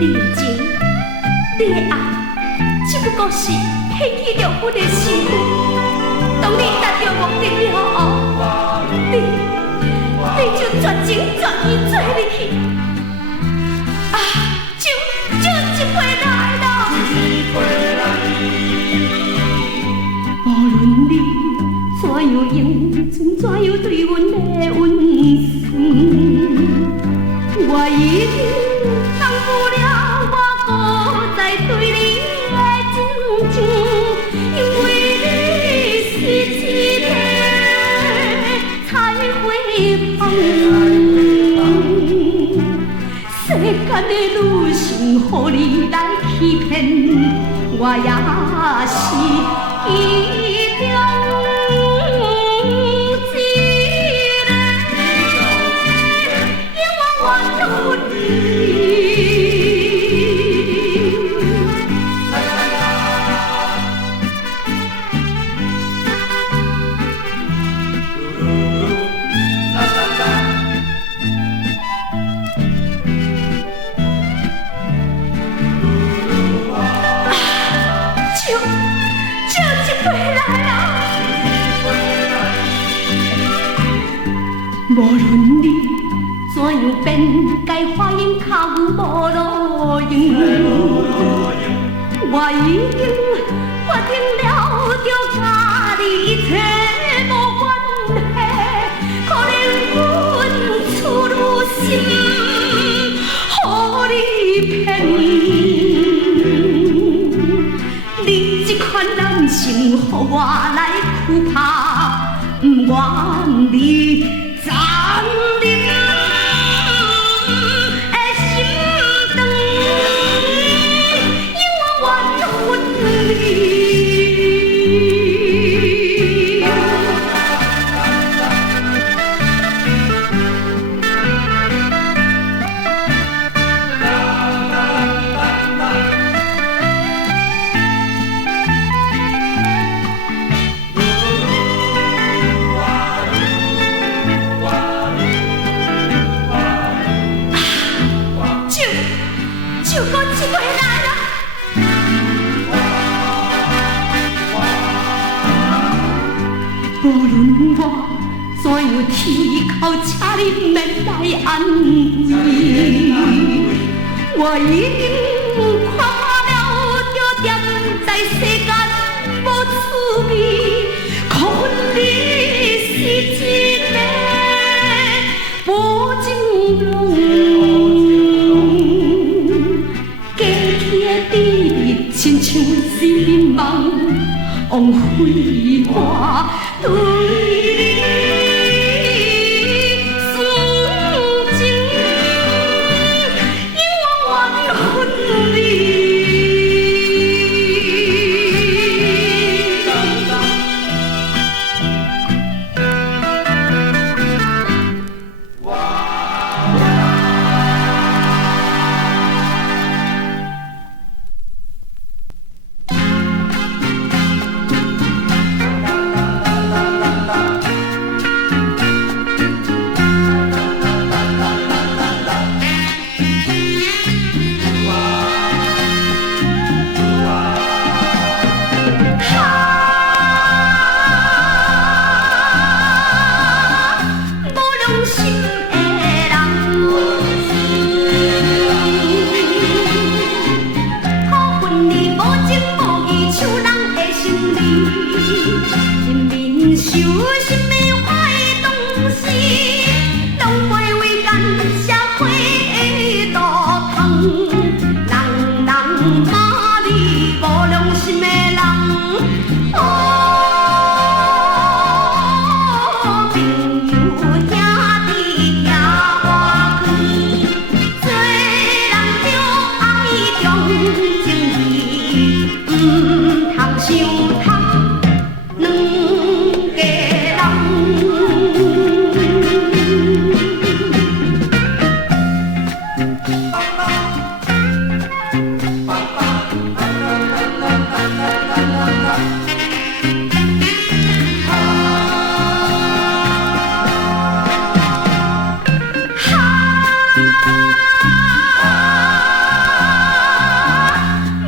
你的情，你的爱，只不过是牵起着阮的心。当你达到目的了后，你就全情全意做入去。啊，就一回来了。无论你怎样用尽，怎样对阮的温存，我已经。挡不了我搁再对你的真情，因为你是一个才会放。世间的女性，予你来欺骗，我也是其中。无论你怎样变，该花影脚有无路用。我已经决定了，就甲你一切无关系。可怜阮处女心，予你骗。你这款人性，予我来惧怕，不愿你残忍的心肠，永远怨恨你。无论我怎样啼哭，请你免来安慰。我已经看破了，就踮在世间无滋味。可恨你是一个无情郎，过去的甜蜜亲像是梦，枉费我对你思情，永远怨恨你。无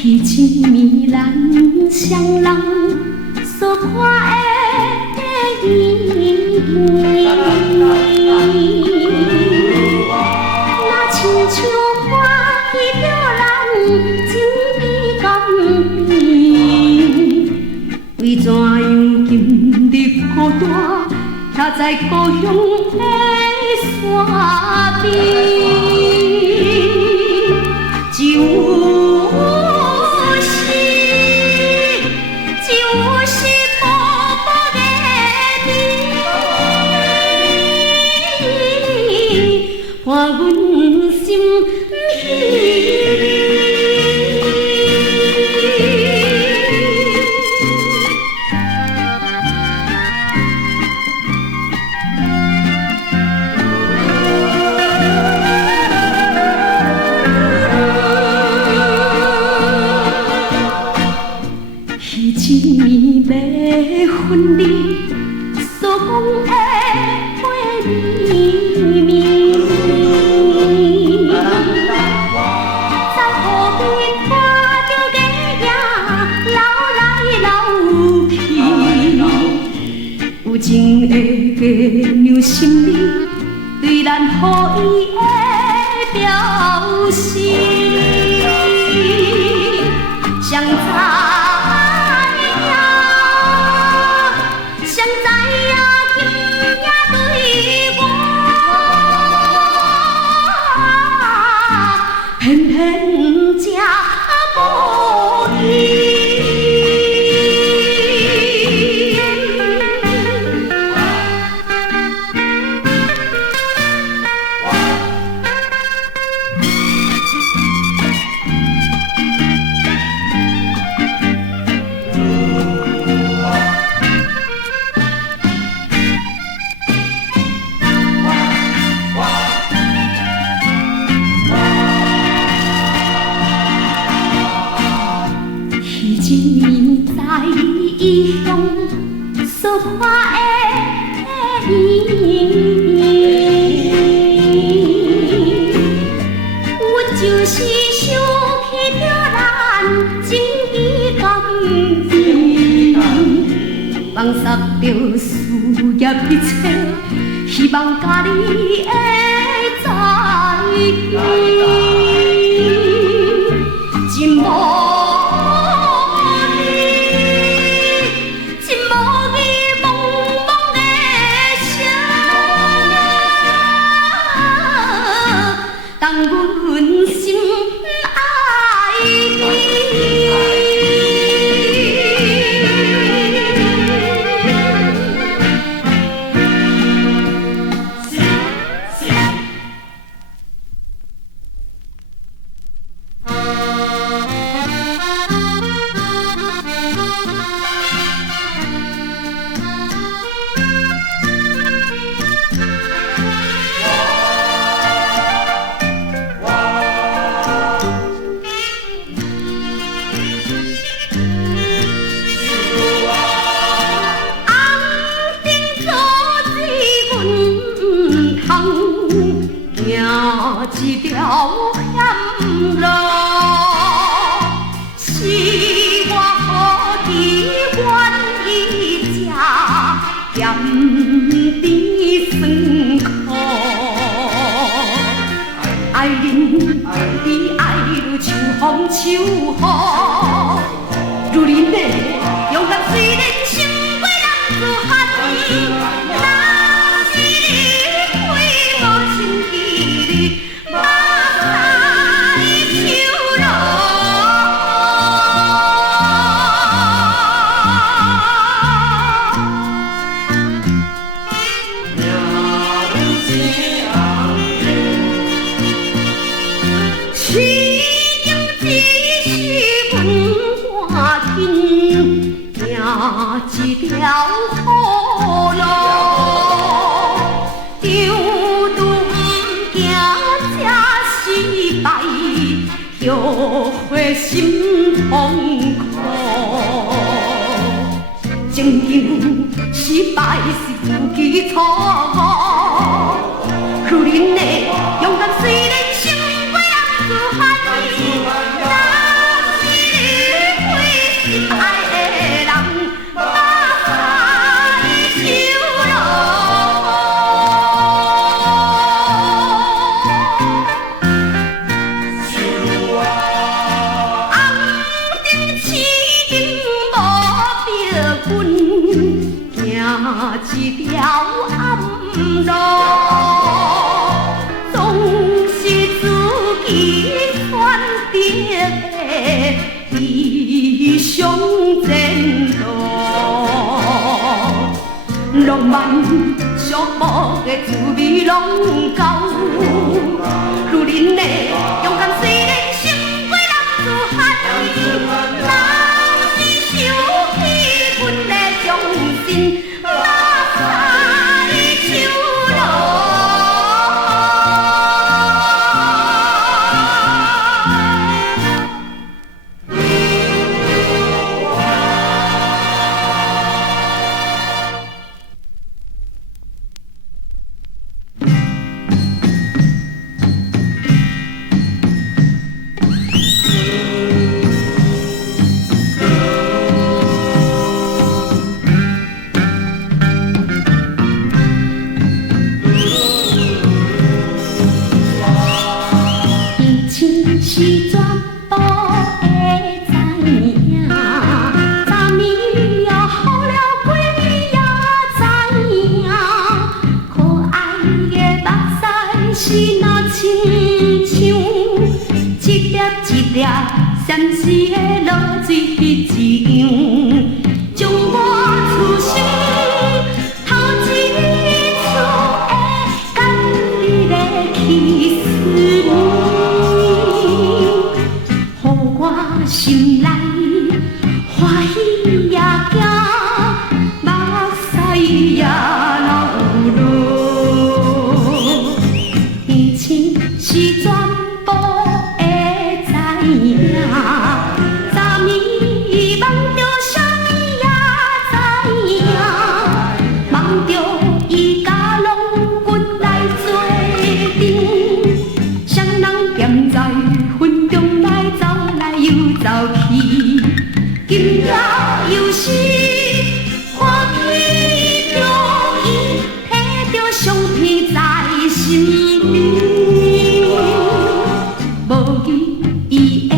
彼情泯然双人所看的影，若亲像看见着咱情比甘甜，为怎样今日孤单徛在故乡的山边？就是薄薄的甜，伴阮心喜。一暝分离所讲的话绵绵，在河边看着月影流来流去，有情的月娘心里对咱予伊的表示，谁知？偏偏这无意。一年在异乡所看的影，阮就是想起着咱情义甘甜，放下着事业一切，希望甲你会在一起，真无。当阮心爱你。行一条险路，是我好奇愿意吃咸甜酸苦，爱人比爱如秋风秋雨，如恁的勇敢虽然胜过男子汉。一条好路，张拄不惊这失败，后悔心痛苦。情场失败是自己错误，去恁的勇敢虽然成为人自害，若是你会失败的人，哪会受落？红灯市顶无标棍，行一条暗路，总是自己选择的理想前路。浪漫寂寞的滋味拢够，如恁的勇敢虽然成为人自害，若是受气阮的忠心，哪会受落？是全部会知影，昨暝又好了，过暝也知影。可爱的目屎是那亲像一粒一粒闪烁的露水彼一样，将我此生头一次的感你的气势。心内欢喜也惊，目屎也流落。以前是全部会知影，昨暝梦着啥物也知影，梦着伊甲龙骨来做阵，双人踮在云中来走。又走去，今夜又是看起着伊，披着伤悲在心里，无意的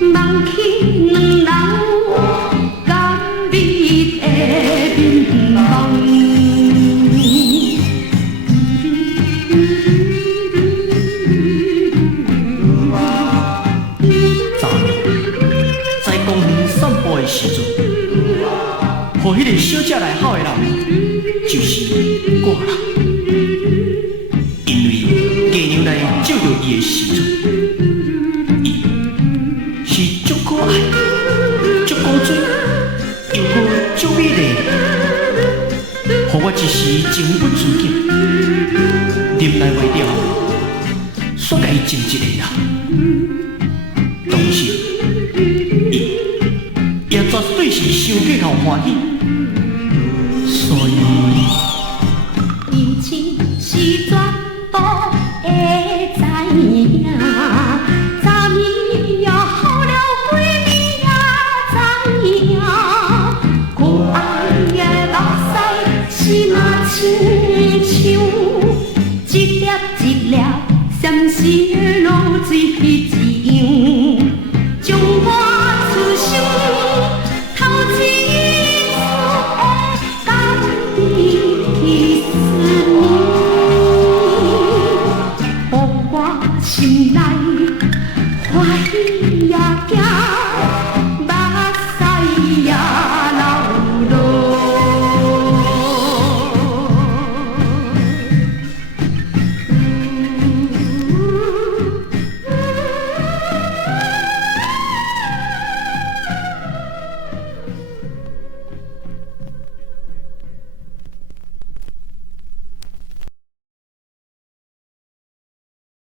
梦起两人甘美的面庞。时阵，和迄个小姐来好的人，就是我啦。因为月娘来照着伊的时阵，伊是足可爱、足古锥，又阁足美丽，互我一时情不自禁，忍耐袂了，煞甲伊亲一个啦。当时。也绝对是伤过头欢喜，